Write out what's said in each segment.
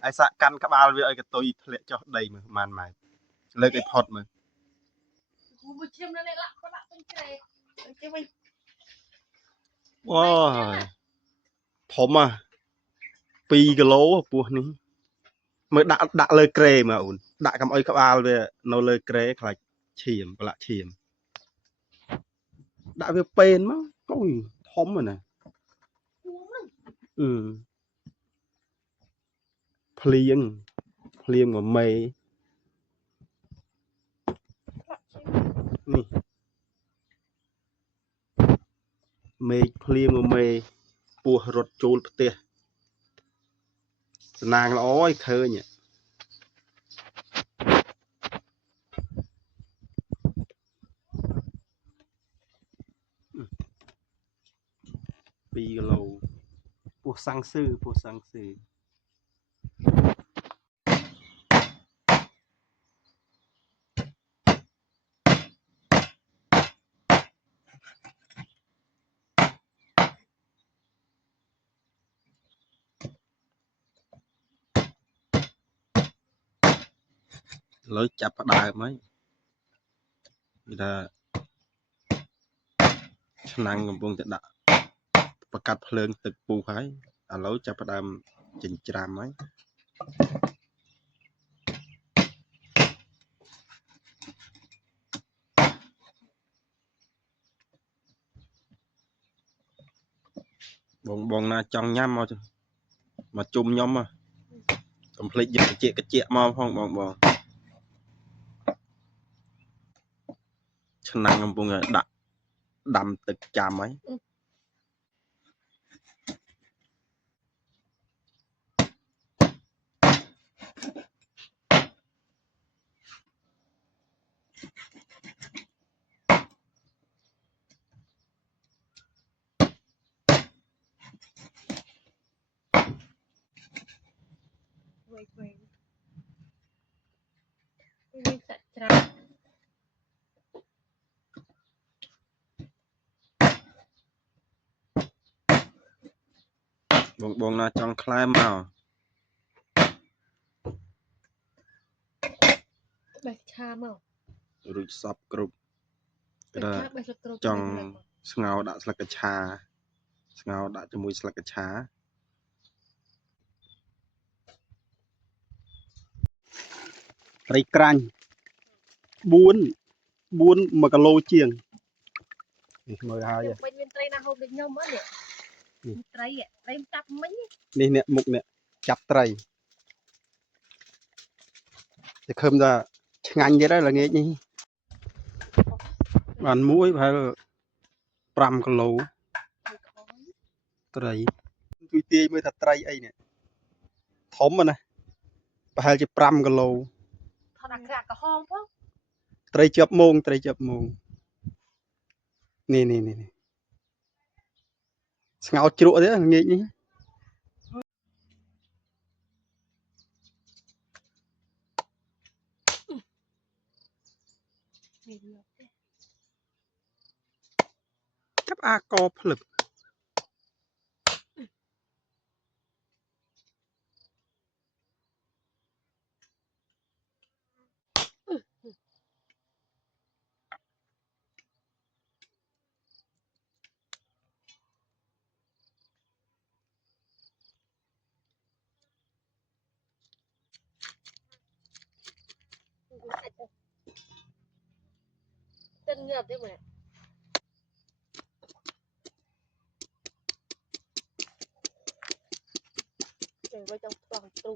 Ai xạ căn các bao với cái tôi lệ cho đầy mà màn mày lấy cái pot mà wow thom à 2 kg ពស់នេះមើលដាក់លើក្រេមកអូនដាក់កុំអុយក្បាលវានៅលើក្រេខ្លាចឈាមប្រឡាក់ឈាមដាក់វាពេនមកកុយធំណាភ្លៀងមួយមេនេះមេឃភ្លៀងមួយមេពស់រត់ចូលផ្ទះស្នាងល្អឲ្យឃើញ2 គីឡូពស់សាំងស៊ឺឥឡូវចាប់ផ្ដើមហើយគេថាឆ្នាំងកំពុងតែដាក់ប្រកាត់ភ្លើងទឹកពុះហើយឥឡូវចាប់ផ្ដើមចិញ្ច្រាំហើយបងណាចង់ញ៉ាំមកជុំខ្ញុំកុំភ្លេចយកកាជាមកផងបងឆ្នាំងកំពុងតែដាក់ដាំទឹកចាំហើយបងណាចង់ខ្លែមមកបេះឆាមករួចសពគ្រប់តែចង់ស្ងោរដាក់ស្លឹកកញ្ឆាស្ងោរដាក់ជាមួយស្លឹកកញ្ឆាត្រីក្រាញ់4 1 គីឡូជាងនេះមើលហើយពេញមានត្រីណាហូបដូចខ្ញុំអត់នេះត្រីចាប់មិញនេះអ្នកមុខអ្នកចាប់ត្រីតែឃើញថាឆ្ងាញ់ទៀតហើយល្ងាចនេះបានមួយប្រហែល5 គីឡូត្រីជួយទាយមើលថាត្រីអីនេះធំណាប្រហែលជា5 គីឡូថតអាក្រាក់ក្រហមផងត្រីជាប់មងនេះស្ងោរជ្រក់ទេល្ងាចនេះចាប់អាកភ្លឹបទឹកងាប់ទេមើលចាំបើចង់ឆ្លោះទ្រូ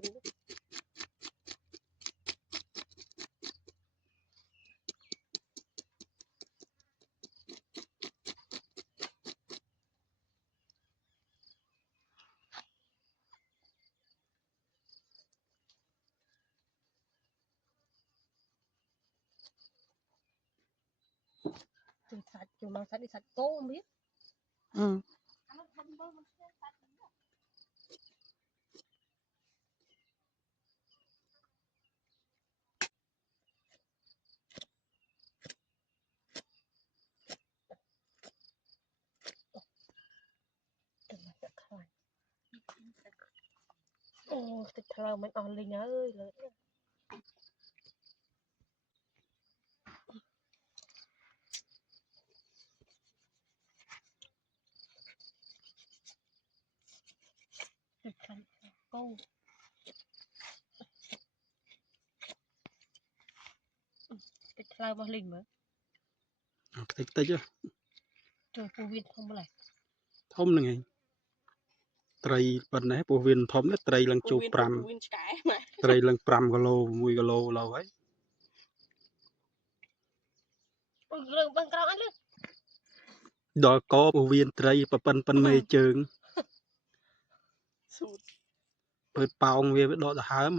ងសាច់ចូលមកសាច់នេះសាច់គោមានអានោះធំមើលមិនសាច់ ติดเรามันอ่อนเลยเนอะเลยติดกันกูติดเรามาลิงมั้ย តិចតិច trời phù viên không phải ធំហ្នឹងឯងត្រីប៉ុណ្ណេះពោះវៀនធំណាត្រីឡើងជួប5ត្រីឡើង5គីឡូ6គីឡូឡូវហើយ lượng bằng cao ăn luôn ដល់កពោះវៀនត្រីប៉ុនមេជើងពើប៉ោងវាដកដង្ហើម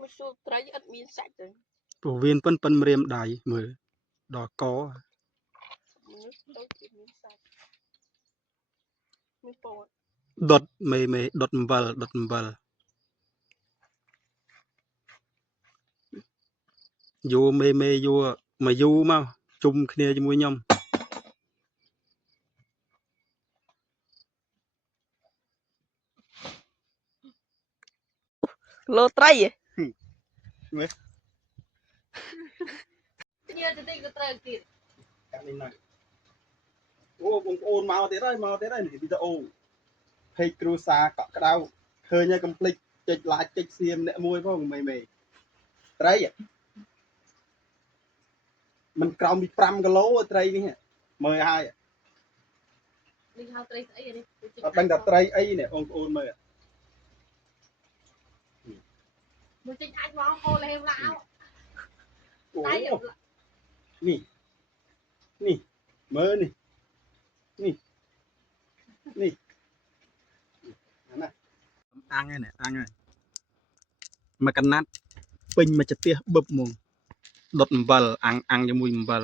một số trái ít miếng sạch rồi ពោះវៀនប៉ុនម្រាមដៃមើលដល់ក nước đâu chỉ miếng sạch miếng bột ដុតមេដុតអំបិលយោមេយោមកយូមកជុំគ្នាជាមួយខ្ញុំ lô trái vậyមើល nhiều thì cái trái kia កាត់នេះណាអូបងប្អូនមកទៀតហើយនេះវីដេអូเพจគ្រូសាកក់ក្ដៅឃើញហើយកុំភ្លេចចុច like ចុច share ម្នាក់មួយផងមេត្រីมันក្រោមពី5គីឡូត្រីនេះមើលហើយ đi hao trái ấy đi អត់ដឹងថាត្រីអីនេះបងប្អូនមើល một chỉnh anh vào hồ lèo lão អូ tay នេះមើលនេះណាអាំងហើយមកកណាត់ពេញមកចទាសបឹបហ្មងដុតអំបិលអាំងជាមួយអំបិល